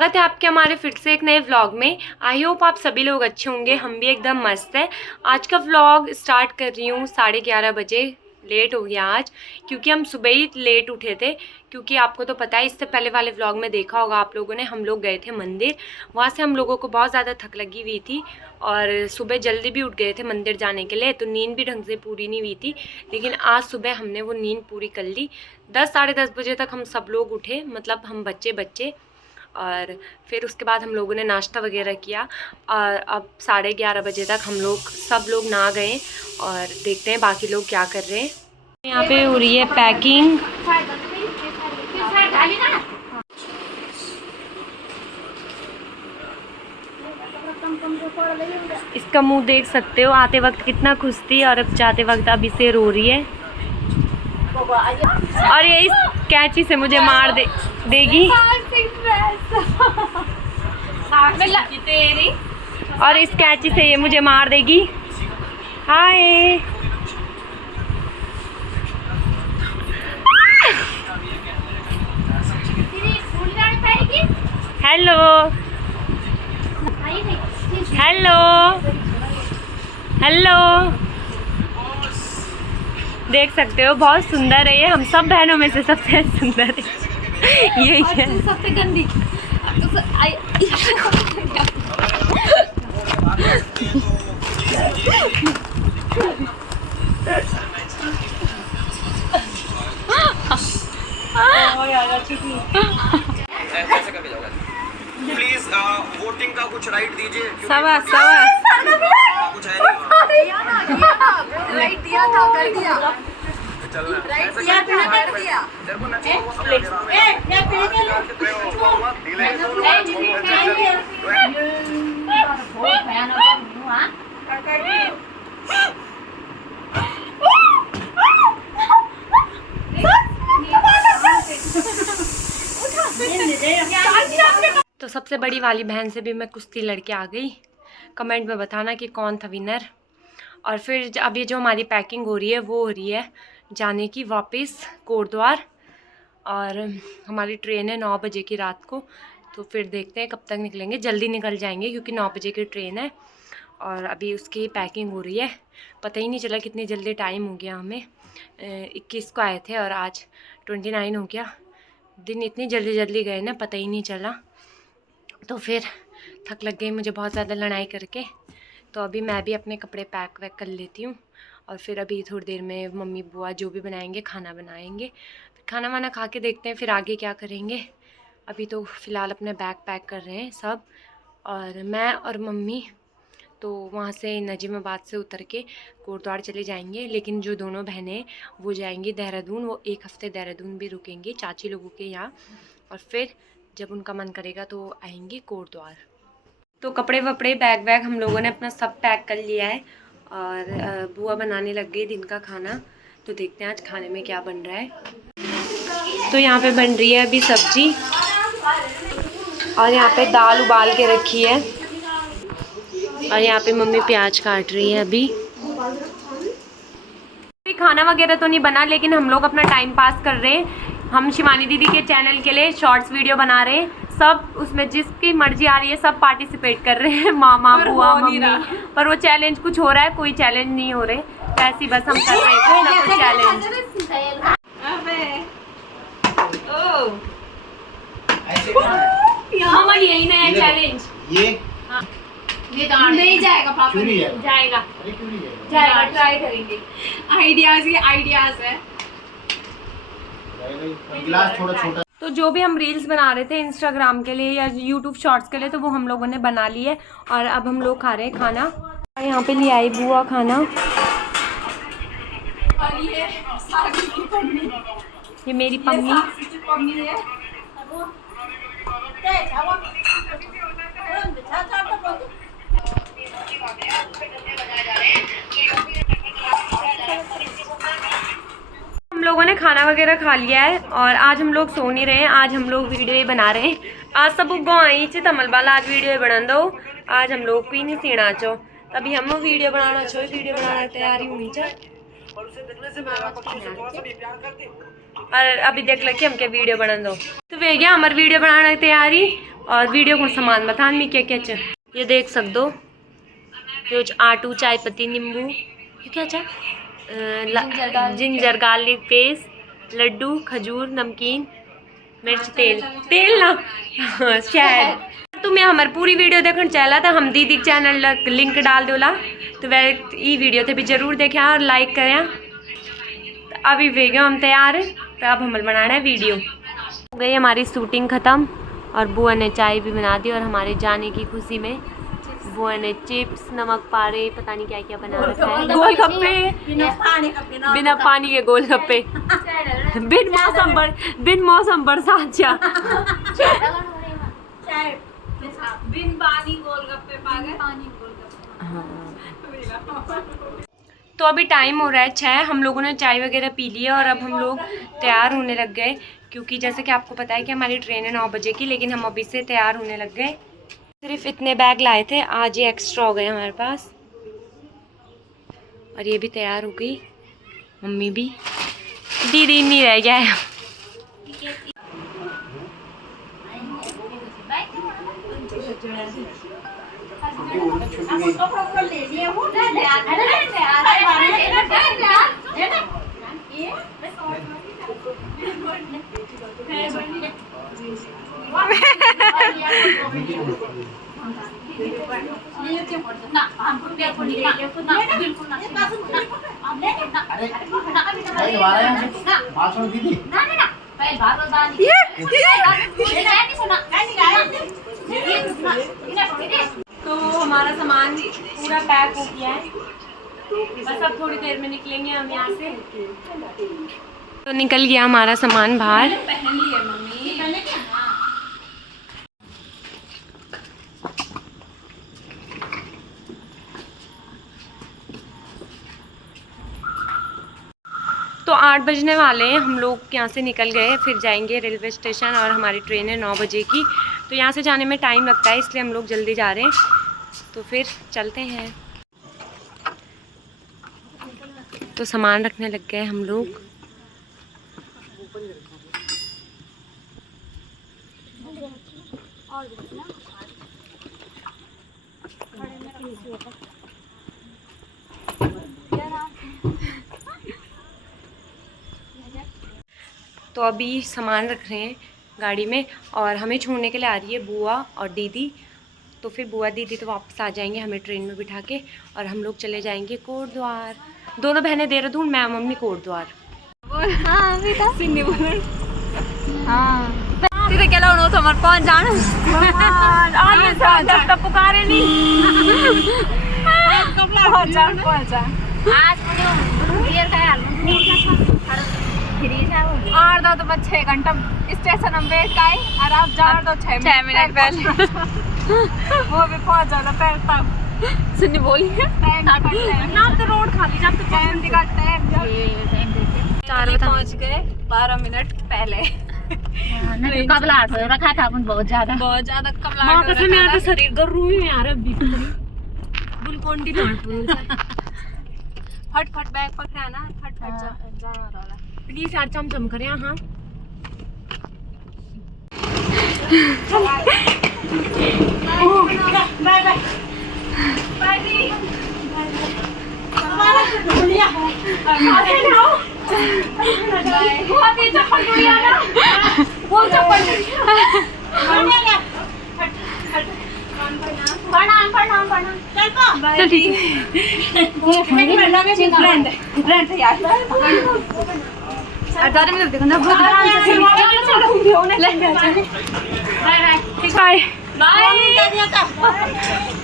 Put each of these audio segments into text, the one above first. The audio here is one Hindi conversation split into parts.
स्वागत है आपके हमारे फिर से एक नए व्लॉग में। आई होप आप सभी लोग अच्छे होंगे, हम भी एकदम मस्त है। आज का व्लॉग स्टार्ट कर रही हूँ 11:30 बजे। लेट हो गया आज क्योंकि हम सुबह ही लेट उठे थे, क्योंकि आपको तो पता है, इससे पहले वाले व्लॉग में देखा होगा आप लोगों ने, हम लोग गए थे मंदिर। वहाँ से हम लोगों को बहुत ज़्यादा थक लगी हुई थी और सुबह जल्दी भी उठ गए थे मंदिर जाने के लिए, तो नींद भी ढंग से पूरी नहीं हुई थी। लेकिन आज सुबह हमने वो नींद पूरी कर ली। 10 साढ़े 10 बजे तक हम सब लोग उठे, मतलब हम बच्चे और फिर उसके बाद हम लोगों ने नाश्ता वगैरह किया और अब 11:30 बजे तक हम लोग सब लोग नहा गए और देखते हैं बाकी लोग क्या कर रहे हैं। यहाँ पे हो रही है पैकिंग। इसका मुंह देख सकते हो, आते वक्त कितना खुश थी और अब जाते वक्त अब इसे रो रही है। और ये इस कैंची से मुझे मार देगी और इस कैंची से ये मुझे मार देगी। हाय हेलो हेलो हेलो, देख सकते हो बहुत सुंदर है ये, हम सब बहनों में से सबसे सुंदर है। यही है सबसे गंदी। प्लीज वोटिंग का कुछ राइट दीजिए। सवा कुछ है नहीं। राइट दिया था, कर दिया। चलना राइट दिया था, कर दिया। तो सबसे बड़ी वाली बहन से भी मैं कुश्ती लड़के आ गई। कमेंट में बताना कि कौन था विनर। और फिर अब ये जो हमारी पैकिंग हो रही है वो हो रही है जाने की वापस कोटद्वार, और हमारी ट्रेन है 9 बजे की रात को। तो फिर देखते हैं कब तक निकलेंगे, जल्दी निकल जाएंगे क्योंकि 9 बजे की ट्रेन है। और अभी उसकी पैकिंग हो रही है, पता ही नहीं चला कितनी जल्दी टाइम हो गया। हमें 21 को आए थे और आज 29 हो गया। दिन इतनी जल्दी गए ना, पता ही नहीं चला। तो फिर थक लग गई मुझे बहुत ज़्यादा लड़ाई करके। तो अभी मैं भी अपने कपड़े पैक वैक कर लेती हूँ और फिर अभी थोड़ी देर में मम्मी बुआ जो भी बनाएंगे खाना बनाएंगे, फिर खाना वाना खा के देखते हैं फिर आगे क्या करेंगे। अभी तो फ़िलहाल अपने बैग पैक कर रहे हैं सब, और मैं और मम्मी तो वहाँ से नजीमाबाद से उतर के कोटद्वार चले जाएंगे। लेकिन जो दोनों बहनें वो जाएंगी देहरादून, वो एक हफ़्ते देहरादून भी रुकेंगी चाची लोगों के यहाँ, और फिर जब उनका मन करेगा तो आएंगी कोटद्वार। तो कपड़े वपड़े बैग वैग हम लोगों ने अपना सब पैक कर लिया है और बुआ बनाने लग गई दिन का खाना। तो देखते हैं आज खाने में क्या बन रहा है। तो यहाँ पे बन रही है अभी सब्जी और यहाँ पे दाल उबाल के रखी है और यहाँ पे मम्मी प्याज काट रही है। अभी खाना वगैरह तो नहीं बना, लेकिन हम लोग अपना टाइम पास कर रहे हैं। हम शिवानी दीदी के चैनल के लिए शॉर्ट्स वीडियो बना रहे हैं, सब उसमें जिसकी मर्जी आ रही है सब पार्टिसिपेट कर रहे हैं, मामा बुआ मम्मी। पर वो चैलेंज कुछ हो रहा है, कोई चैलेंज नहीं हो रहे, ऐसी बस हम कर रहे थे ना कोई चैलेंज। यही नया चैलेंज ये नहीं जाएगा पापा, जाएगा ट्राई करेंगे। आइडियाज है। गिलास थोड़ा छोटा। तो जो भी हम रील्स बना रहे थे इंस्टाग्राम के लिए या यूट्यूब शॉर्ट्स के लिए, तो वो हम लोगों ने बना ली है और अब हम लोग खा रहे हैं खाना। यहाँ पे ले आई बुआ खाना। और ये मेरी पम्मी है। हम लोगों ने खाना वगैरह खा लिया है और आज हम लोग सो नहीं रहे हैं, आज हम लोग वीडियो बना रहे हैं। आज सब गाँव आई तमल वाला आज वीडियो बना दो। आज हम लोग भी नहीं सीना चो, तभी हम वीडियो बनाना चो, वीडियो बनाना तैयारी होनी चाहिए। और अभी देख लगे हमके वीडियो बना दो, तो वे गया हमारी वीडियो बनाने की तैयारी। और वीडियो को सामान बतान में क्या क्या ये देख सकते हो। ये आटू, चाय पत्ती, नींबू, ये क्या जिंजर गार्लिक पेस्ट, लड्डू, खजूर, नमकीन, मिर्च, तेल ना शायद। तुम्हें हमारी पूरी वीडियो देखना चाहला तो हम दीदी के चैनल लिंक डाल दोला, तो वह ये वीडियो थे भी जरूर देखें और लाइक करें। तो अभी वे हम तैयार, तो अब हम बनाना है वीडियो। हो गई हमारी शूटिंग ख़त्म और बुआ ने चाय भी बना दी और हमारे जाने की खुशी में बुआ ने चिप्स, नमक पारे, पता नहीं क्या क्या बना रखा है। गोलगप्पे, बिना पानी के गोलगप्पे, बिन मौसम बरसात जा बिन पानी गोलगप्पे पानी तो अभी टाइम हो रहा है 6, हम लोगों ने चाय वगैरह पी लिया और अब हम लोग तैयार होने लग गए, क्योंकि जैसे कि आपको पता है कि हमारी ट्रेन है 9 बजे की, लेकिन हम अभी से तैयार होने लग गए। सिर्फ इतने बैग लाए थे, आज ये एक्स्ट्रा हो गए हमारे पास। और ये भी तैयार हो गई, मम्मी भी, दीदी नहीं रह गया है। तो हमारा सामान पूरा पैक हो गया है, बस अब थोड़ी देर में निकलेंगे हम यहाँ से। तो निकल गया हमारा सामान बाहर। पहन लिया मम्मी। तो 8 बजने वाले हैं, हम लोग यहाँ से निकल गए, फिर जाएंगे रेलवे स्टेशन और हमारी ट्रेन है 9 बजे की, तो यहाँ से जाने में टाइम लगता है, इसलिए हम लोग जल्दी जा रहे हैं। तो फिर चलते हैं। तो सामान रखने लग गए हम लोग। तो अभी सामान रख रहे हैं गाड़ी में और हमें छोड़ने के लिए आ रही है बुआ और दीदी। तो फिर बुआ दीदी तो वापस आ जाएंगे हमें ट्रेन में बिठा के, और हम लोग चले जाएंगे कोटद्वार। दोनों बहनें देहरादून, मैं मम्मी कोटद्वार। पुकारे और दो तो बस 6 घंटा स्टेशन हम वेट का है, और आप जा दो 6 मिनट पहले वो भी पहुंच जाना पैर तक। सुनी बोली है ना, तो रोड खाली जब तो टाइम दिखाता है, 4 पहुंच गए 12 मिनट पहले। कबलाहट हो रखा था अपन बहुत ज्यादा कबलाहट हो रखा था। शरीर गर्रू ही यार अभी गुलकोंडी फट बैग पकड़ा ना, फट जाना रहा। प्लीज यार चमचम करें। हाँ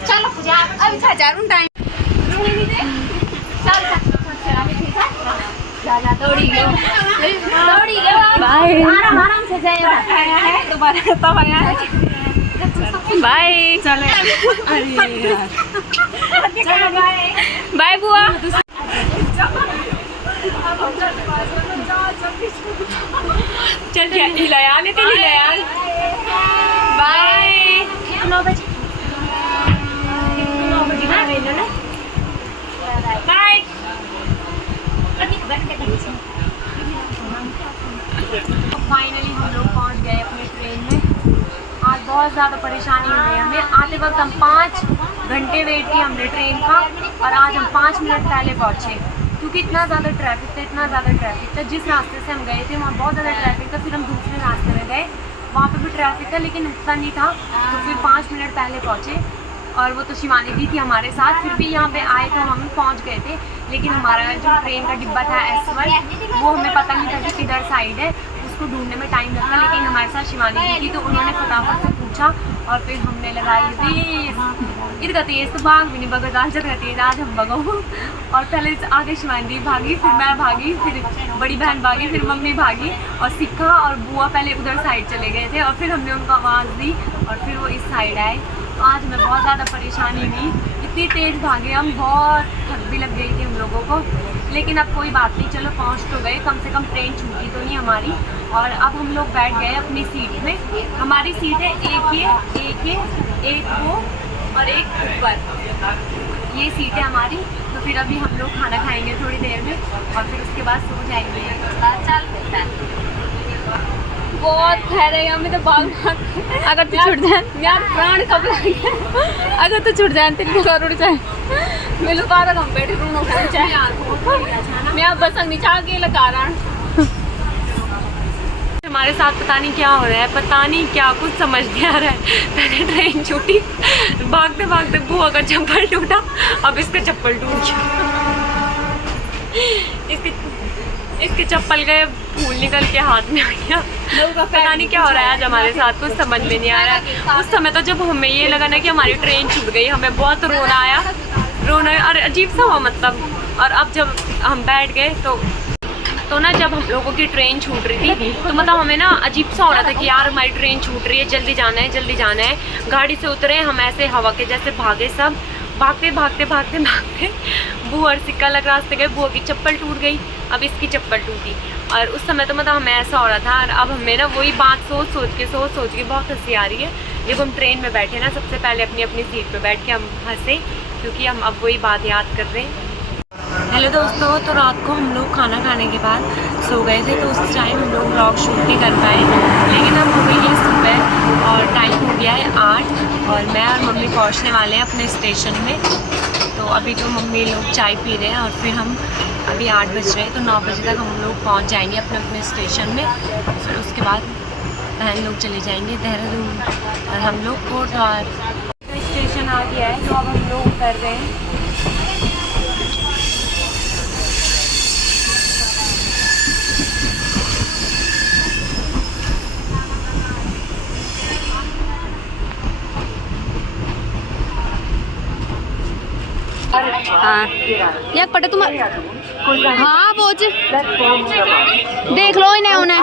चलो अभी 1000 टाइम बाय आराम से जाए दोबारा तब आया है। बाय। चले चलो बाय बाय बुआ। चल हिलाया लेते हिलाया। बाय। 9 बजे बाय। फाइनली हम लोग पहुंच गए अपने ट्रेन में। आज बहुत बहुत ज़्यादा परेशानी हो गई हमें। आते वक्त हम 5 घंटे वेट किया हमने ट्रेन का, और आज हम 5 मिनट पहले पहुँचे, क्योंकि इतना ज़्यादा ट्रैफिक था, इतना ज़्यादा ट्रैफिक था। जिस रास्ते से हम गए थे वहाँ बहुत ज़्यादा ट्रैफिक था, फिर हम दूसरे रास्ते में गए, वहाँ पे भी ट्रैफिक था लेकिन इतना नहीं था, तो फिर 5 मिनट पहले पहुँचे। और वो तो शिवानी दी थी हमारे साथ, फिर भी यहाँ पे आए तो हम पहुँच गए थे, लेकिन हमारा जो ट्रेन का डिब्बा था S1 वो हमें पता नहीं था कि किधर साइड है, उसको ढूंढने में टाइम लगता। लेकिन हमारे साथ शिवानी दी थी तो उन्होंने फटाफट से पूछा और फिर हमने लगाई रेस। इधर तेज़ तो भाग भी नहीं, बगल दाल तेज़ आज हम भगो। और पहले आगे शिवानी दी भागी, फिर मैं भागी, फिर बड़ी बहन भागी, फिर मम्मी भागी, और सिक्का और बुआ पहले उधर साइड चले गए थे, और फिर हमने उनको आवाज़ दी और फिर वो इस साइड आए। आज हमें बहुत ज़्यादा परेशानी हुई, इतनी तेज़ भागे हम, बहुत थक भी लग गई थी हम लोगों को, लेकिन अब कोई बात नहीं, चलो पहुंच तो गए, कम से कम ट्रेन छूटी तो नहीं हमारी। और अब हम लोग बैठ गए अपनी सीट में। हमारी सीट है एक वो और एक ऊपर, ये सीट है हमारी। तो फिर अभी हम लोग खाना खाएंगे थोड़ी देर में और फिर उसके बाद सो जाएंगे। बहुत ठहरे हमें तो भाग अगर तू छुट जाए यार प्राण कब लगे अगर तू छुट जाए तेरी घर उड़ जाए मैं लुका रहा हम बैठे रूम में जाए मैं अब बस नीचे के लगा रहा। हमारे साथ पता नहीं क्या हो रहा है, पता नहीं क्या, कुछ समझ नहीं आ रहा है। पहले ट्रेन छूटी, भागते भागते बुआ का चप्पल टूटा, अब इसका चप्पल टूट गया, इसके चप्पल गए, फूल निकल के हाथ में आ गया। पता नहीं क्या हो रहा है आज हमारे साथ, कुछ समझ में नहीं आ रहा है। उस समय तो जब हमें ये लगा ना कि हमारी ट्रेन छूट गई, हमें बहुत रोना आया, और अजीब सा हुआ मतलब। और अब जब हम बैठ गए तो ना जब हम लोगों की ट्रेन छूट रही थी तो मतलब हमें ना अजीब सा हो रहा था कि यार हमारी ट्रेन छूट रही है, जल्दी जाना है, जल्दी जाना है। गाड़ी से उतरे हम, ऐसे हवा के जैसे भागे सब, भागते भागते भागते भागते बुआ और सिक्का लग रास्ते गए, बुआ की चप्पल टूट गई, अब इसकी चप्पल टूटी। और उस समय तो मतलब हमें ऐसा हो रहा था, और अब हमें ना वही बात सोच सोच के बहुत हंसी आ रही है। जब हम ट्रेन में बैठे ना, सबसे पहले अपनी अपनी सीट पे बैठ के हम हंसे, क्योंकि हम अब वही बात याद कर रहे हैं। हेलो दोस्तों, तो रात को हम लोग खाना खाने के बाद सो गए थे, तो उस टाइम हम लोग व्लॉग शूट नहीं कर पाए, लेकिन अब हो गई है सुबह और टाइम हो गया है 8 और मैं और मम्मी पहुंचने वाले हैं अपने स्टेशन में। तो अभी तो मम्मी लोग चाय पी रहे हैं और फिर हम अभी 8 बज रहे हैं, तो 9 बजे तक हम लोग पहुंच जाएंगे अपने अपने स्टेशन में। फिर उसके बाद बहन लोग चले जाएंगे देहरादून और हम लोग कोटद्वार। स्टेशन आ गया है, तो अब हम लोग उतर रहे हैं। हाँ यार पटे तुम हाँ बोझ देख लो इन्हें उन्हें।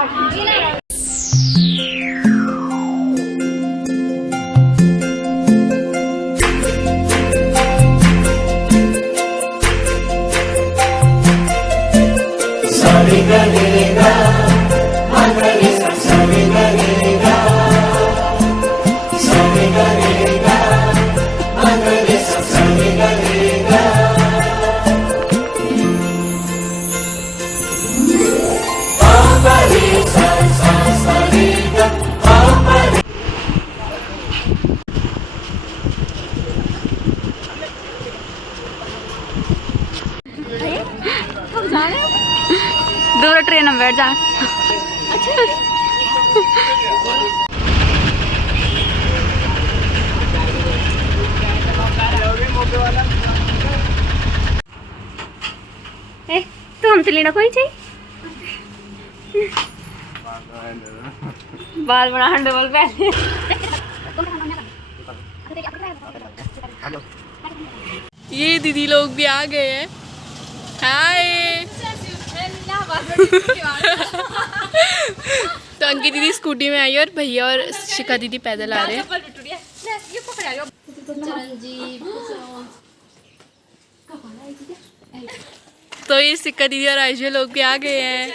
दूर ट्रेन में बैठ जा। तो हम चली ना कोई चाहिए बाल बना डबल पहले। ये दीदी लोग भी आ गए हैं। हाय। तो अंकित दीदी स्कूटी में आई और भैया और शिखा दीदी पैदल आ रहे हैं। तो ये शिखा दीदी और आयशा लोग भी आ गए हैं।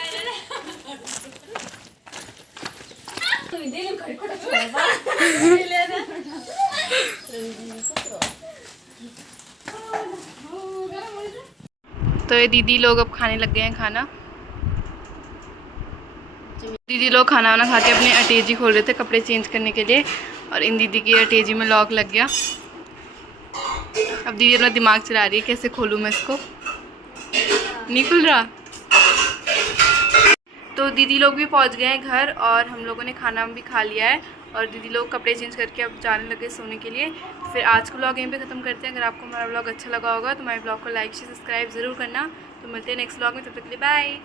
तो ये दीदी लोग अब खाने लग गए हैं खाना। दीदी लोग खाना वाना खा के अपनी अटैची खोल रहे थे कपड़े चेंज करने के लिए, और इन दीदी की अटैची में लॉक लग गया। अब दीदी अपना दिमाग चला रही है कैसे खोलूँ मैं इसको, नहीं खुल रहा। तो दीदी लोग भी पहुंच गए हैं घर और हम लोगों ने खाना भी खा लिया है और दीदी लोग कपड़े चेंज करके अब जाने लगे सोने के लिए। तो फिर आज का व्लॉग यहीं पे ख़त्म करते हैं। अगर आपको हमारा व्लॉग अच्छा लगा होगा तो हमारे व्लॉग को लाइक शेयर सब्सक्राइब ज़रूर करना। तो मिलते हैं नेक्स्ट व्लॉग में, तब तक के लिए बाय।